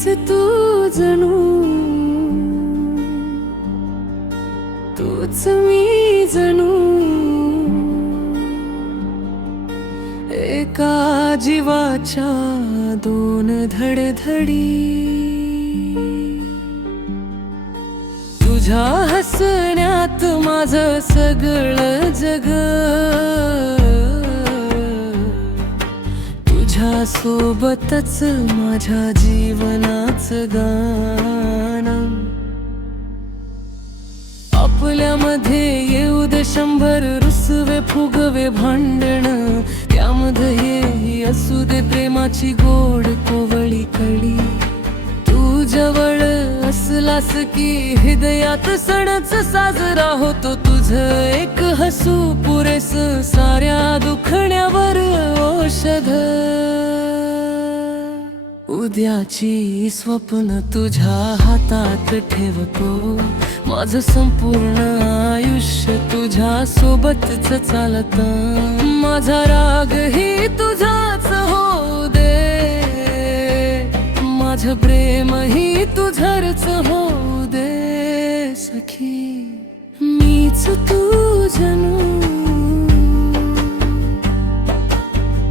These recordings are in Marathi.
मीच तू जणू, तूच मी जणू, एका जीवाच्या दोन धडधडी. तुझ्या हसण्यात माझं सगळं जग, तुझ्या सोबतच माझ्या जीवनाचं गाणं. आपल्यामध्ये येऊ दे 100 रुसवे फुगवे भांडण, त्यामध्ये असू दे प्रेमाची गोड कोवळी कळी. तू जवळ असलास की हृदयात सणच साजरा होतो. तुझं एक हसू पुरेस साऱ्या दुखण्यावर औषध. उद्याची स्वप्न तुझ्या हातात ठेवतो, माझं संपूर्ण आयुष्य तुझ्या सोबतच चालतं. माझा राग ही तुझाच होऊ दे, माझं प्रेम ही तुझरच होऊ दे सखी. मीच तू जणू,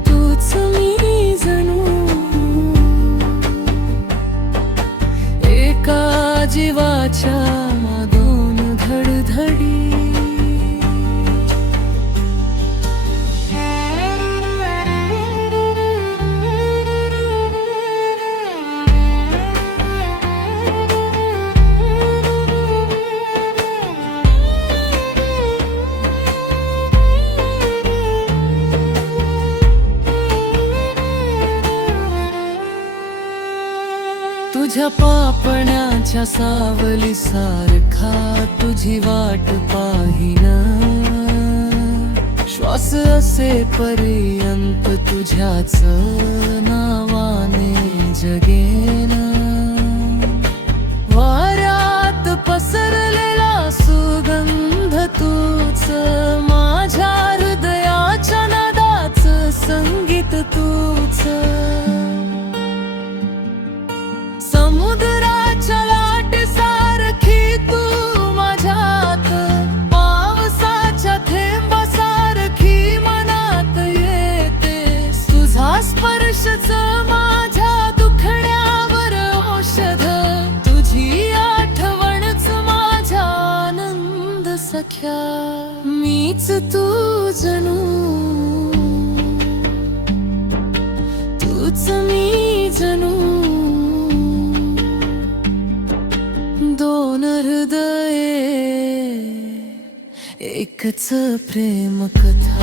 तूच मी जणू, एका जीवाच्या दोन धडधडी. तुझ्या पापण्याच्या सावली सारखा तुझी वाट पाहिना. श्वास असेपर्यंत तुझ्याच नावाने जगेन. वाऱ्यात पसरलेला सुगंध तूच, माझ्या हृदयाच्या नादाचं संगीत तूच. समुद्राच्या लाटेसारखी तू माझ्यात, पावसाच्या थेंबासारखी मनात येतेस. तुझा स्पर्शच माझ्या दुखण्यावर औषध, तुझी आठवणच माझा आनंद सख्या. मीच तू जणू, तूच मी जणू, दोन हृदये एकच प्रेम कथा.